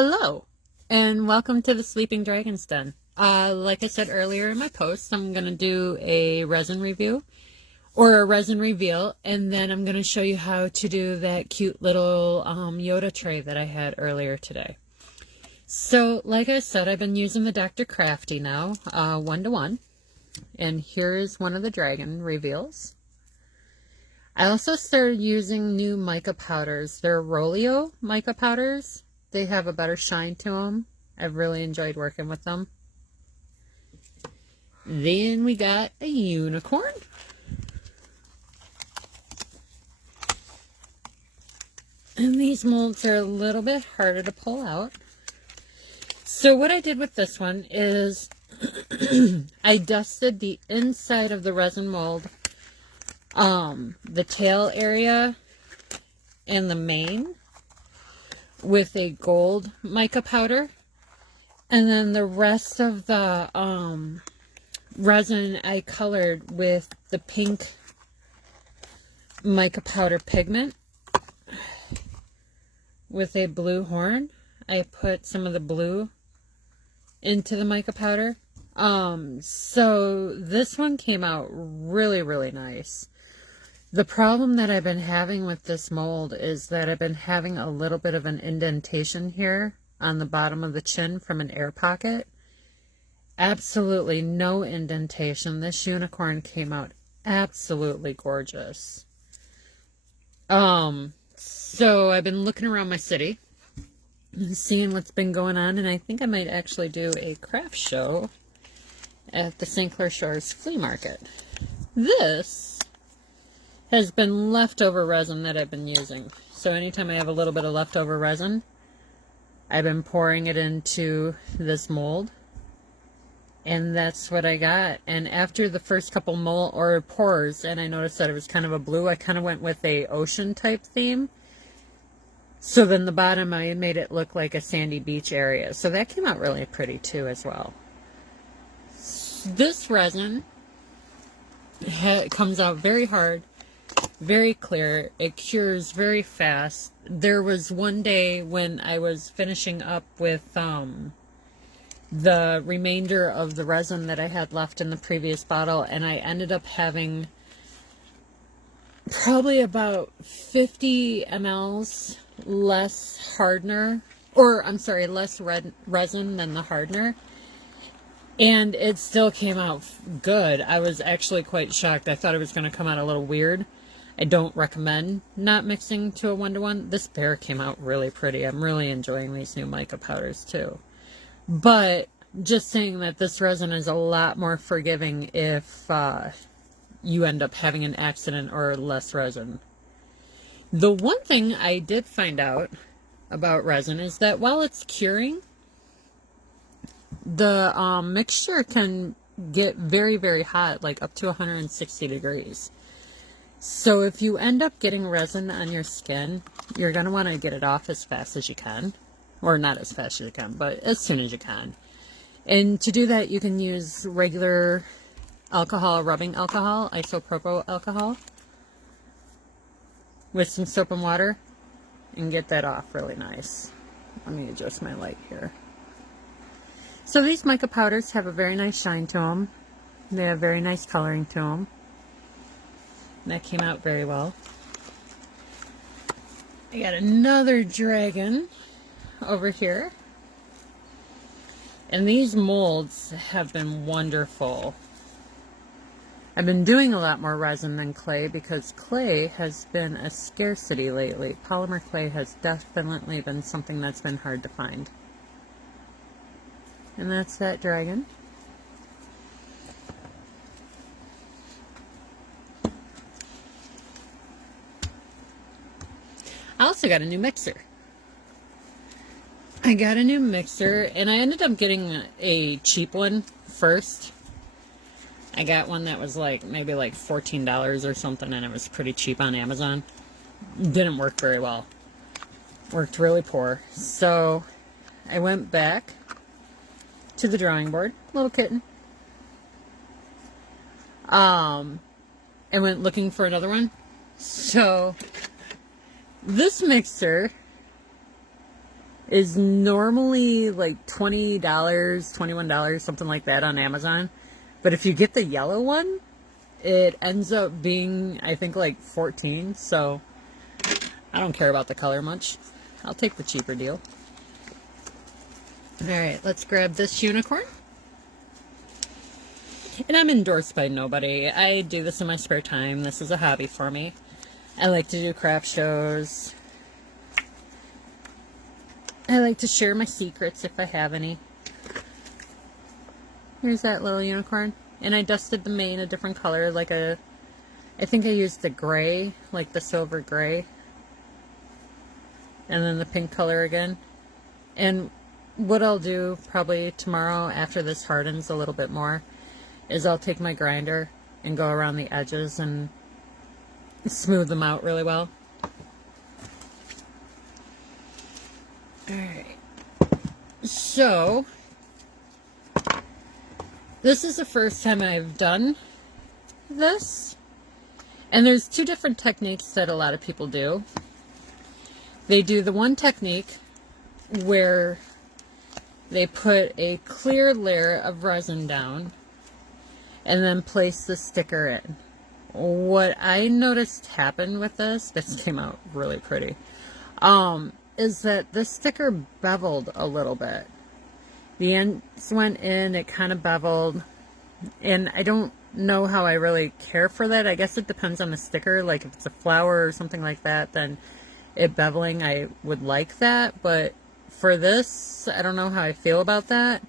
Hello, and welcome to the Sleeping Dragon's Den. Like I said earlier in my post, I'm going to do a resin review, or a resin reveal, and then I'm going to show you how to do that cute little Yoda tray that I had earlier today. So, like I said, I've been using the Dr. Crafty now, 1-to-1, and here's one of the dragon reveals. I also started using new mica powders. They're Rolio mica powders. They have a better shine to them. I've really enjoyed working with them. Then we got a unicorn. And these molds are a little bit harder to pull out. So what I did with this one is I dusted the inside of the resin mold, the tail area and the mane with a gold mica powder, and then the rest of the resin I colored with the pink mica powder pigment with a blue horn. I put some of the blue into the mica powder. So this one came out really nice. The problem that I've been having with this mold is that I've been having a little bit of an indentation here on the bottom of the chin from an air pocket. Absolutely no indentation. This unicorn came out absolutely gorgeous. So I've been looking around my city and seeing what's been going on, and I think I might actually do a craft show at the St. Clair Shores Flea Market. This has been leftover resin that I've been using. So anytime I have a little bit of leftover resin, I've been pouring it into this mold. And that's what I got. And after the first couple pours, and I noticed that it was kind of a blue, I kind of went with a ocean type theme. So then the bottom, I made it look like a sandy beach area. So that came out really pretty too as well. This resin comes out very hard, very clear. It cures very fast. There was one day when I was finishing up with the remainder of the resin that I had left in the previous bottle, and I ended up having probably about 50 mLs less hardener, or I'm sorry, less resin than the hardener. And it still came out good. I was actually quite shocked. I thought it was going to come out a little weird. I don't recommend not mixing to a 1-to-1. This bear came out really pretty. I'm really enjoying these new mica powders too. But just saying that this resin is a lot more forgiving if you end up having an accident or less resin. The one thing I did find out about resin is that while it's curing, the mixture can get very hot, like up to 160 degrees. So if you end up getting resin on your skin, you're going to want to get it off as fast as you can. Or not as fast as you can, but as soon as you can. And to do that, you can use regular alcohol, rubbing alcohol, isopropyl alcohol, with some soap and water, and get that off really nice. Let me adjust my light here. So these mica powders have a very nice shine to them. They have very nice coloring to them. That came out very well. I got another dragon over here. And these molds have been wonderful. I've been doing a lot more resin than clay because clay has been a scarcity lately. Polymer clay has definitely been something that's been hard to find. And that's that dragon. I also got a new mixer. I got a new mixer, and I ended up getting a cheap one first. I got one that was like maybe like $14 or something, and it was pretty cheap on Amazon. Didn't work very well. Worked really poor. So I went back to the drawing board, little kitten. I went looking for another one. So this mixer is normally like $20, $21, something like that on Amazon. But if you get the yellow one, it ends up being, I think, like 14. So I don't care about the color much. I'll take the cheaper deal. Alright, let's grab this unicorn. And I'm endorsed by nobody. I do this in my spare time. This is a hobby for me. I like to do craft shows. I like to share my secrets if I have any. Here's that little unicorn. And I dusted the mane a different color, like a... I think I used the gray, like the silver gray. And then the pink color again. And what I'll do probably tomorrow after this hardens a little bit more is I'll take my grinder and go around the edges and smooth them out really well. Alright. So, this is the first time I've done this. And there's two different techniques that a lot of people do. They do the one technique where they put a clear layer of resin down and then place the sticker in. What I noticed happened with this came out really pretty, is that the sticker beveled a little bit. The ends went in, it kind of beveled, and I don't know how I really care for that. I guess it depends on the sticker. Like if it's a flower or something like that, then it beveling, I would like that, but for this, I don't know how I feel about that.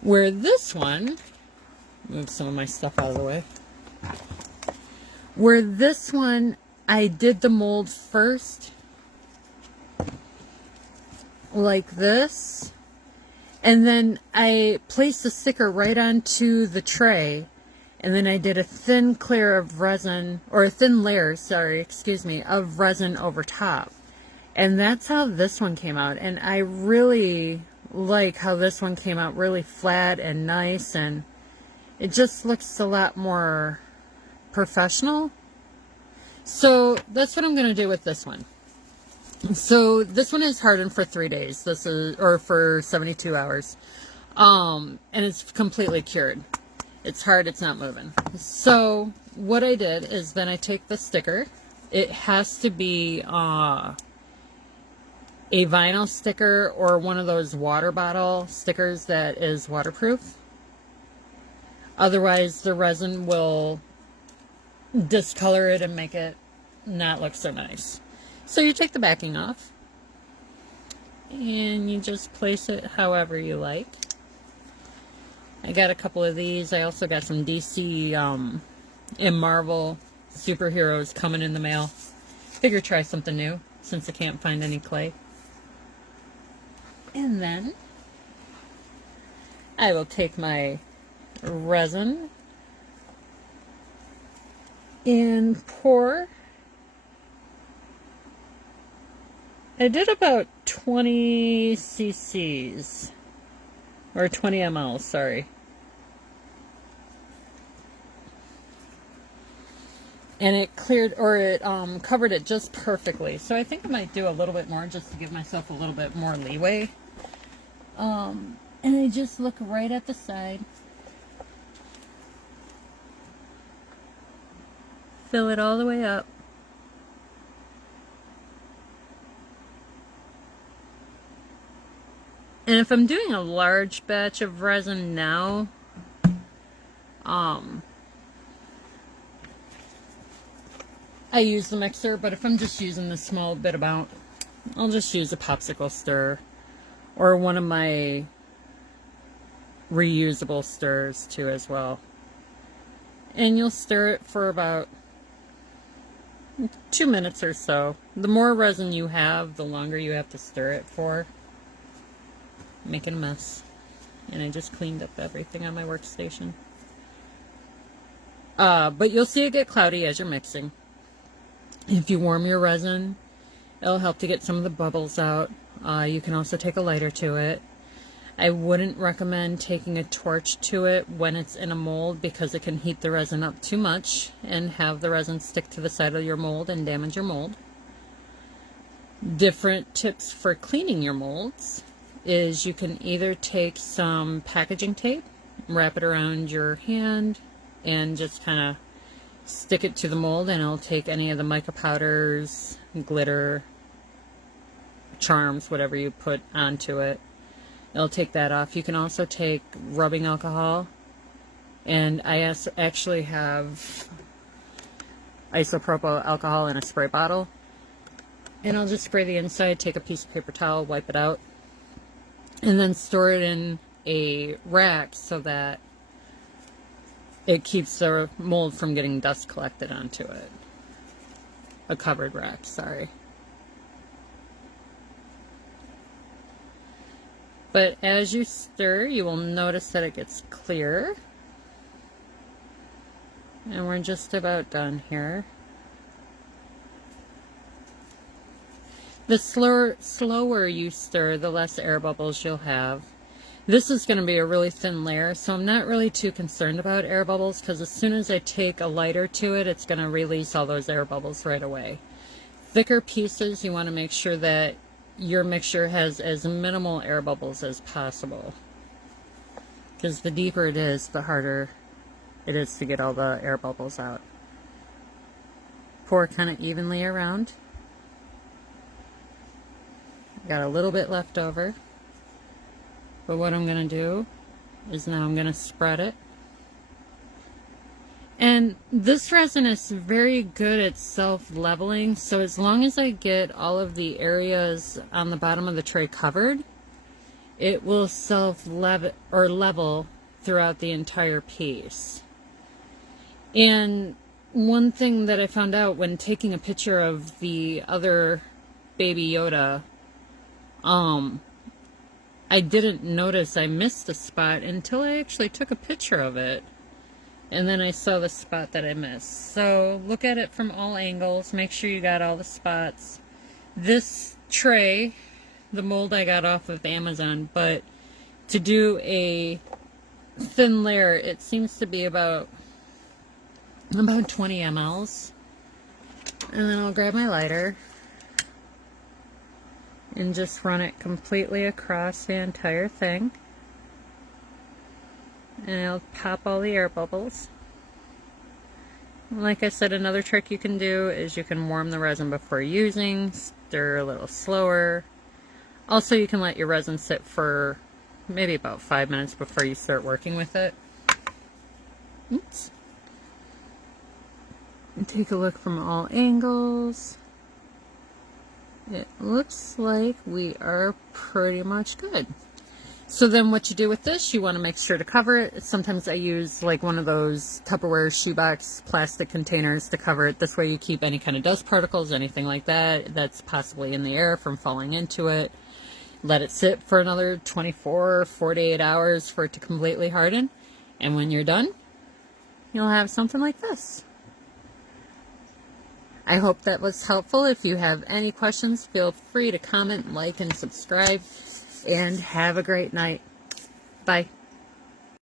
Where this one, move some of my stuff out of the way. Where this one, I did the mold first, like this, and then I placed the sticker right onto the tray, and then I did a thin clear of resin, or a thin layer, sorry, excuse me, of resin over top. And that's how this one came out, and I really like how this one came out really flat and nice, and it just looks a lot more professional. So that's what I'm going to do with this one. So this one is hardened for 3 days. This is, or for 72 hours. And it's completely cured. It's hard, it's not moving. So what I did is then I take the sticker. It has to be a vinyl sticker or one of those water bottle stickers that is waterproof. Otherwise, the resin will discolor it and make it not look so nice. So you take the backing off and you just place it however you like. I got a couple of these. I also got some DC and Marvel superheroes coming in the mail. Figure try something new since I can't find any clay. And then I will take my resin and pour. I did about 20 cc's, or 20 ml, sorry. And it cleared, or it covered it just perfectly. So I think I might do a little bit more just to give myself a little bit more leeway. And I just look right at the side. Fill it all the way up. And if I'm doing a large batch of resin now, I use the mixer, but if I'm just using the small bit amount, I'll just use a popsicle stir or one of my reusable stirrers too as well. And you'll stir it for about 2 minutes or so. The more resin you have, the longer you have to stir it for. Making a mess. And I just cleaned up everything on my workstation. But you'll see it get cloudy as you're mixing. If you warm your resin, it'll help to get some of the bubbles out. You can also take a lighter to it. I wouldn't recommend taking a torch to it when it's in a mold because it can heat the resin up too much and have the resin stick to the side of your mold and damage your mold. Different tips for cleaning your molds is you can either take some packaging tape, wrap it around your hand, and just kind of stick it to the mold, and it'll take any of the mica powders, glitter, charms, whatever you put onto it. It'll take that off. You can also take rubbing alcohol, and I actually have isopropyl alcohol in a spray bottle. And I'll just spray the inside, take a piece of paper towel, wipe it out, and then store it in a rack so that it keeps the mold from getting dust collected onto it. A covered rack, sorry. But as you stir, you will notice that it gets clear. And we're just about done here. The slower you stir, the less air bubbles you'll have. This is going to be a really thin layer, so I'm not really too concerned about air bubbles, because as soon as I take a lighter to it, it's going to release all those air bubbles right away. Thicker pieces, you want to make sure that your mixture has as minimal air bubbles as possible, because the deeper it is, the harder it is to get all the air bubbles out. Pour kind of evenly around. Got a little bit left over, but what I'm going to do is now I'm going to spread it. And this resin is very good at self-leveling, so as long as I get all of the areas on the bottom of the tray covered, it will level throughout the entire piece. And one thing that I found out when taking a picture of the other Baby Yoda, I didn't notice I missed a spot until I actually took a picture of it. And then I saw the spot that I missed. So look at it from all angles. Make sure you got all the spots. This tray, the mold I got off of Amazon, but to do a thin layer, it seems to be about 20 mLs. And then I'll grab my lighter and just run it completely across the entire thing. And it'll pop all the air bubbles. Like I said, another trick you can do is you can warm the resin before using, stir a little slower. Also, you can let your resin sit for maybe about 5 minutes before you start working with it. Oops. And take a look from all angles. It looks like we are pretty much good. So then what you do with this, you want to make sure to cover it. Sometimes I use like one of those Tupperware shoebox plastic containers to cover it. This way you keep any kind of dust particles, anything like that that's possibly in the air from falling into it. Let it sit for another 24 or 48 hours for it to completely harden. And when you're done, you'll have something like this. I hope that was helpful. If you have any questions, feel free to comment, like, and subscribe. And have a great night. Bye.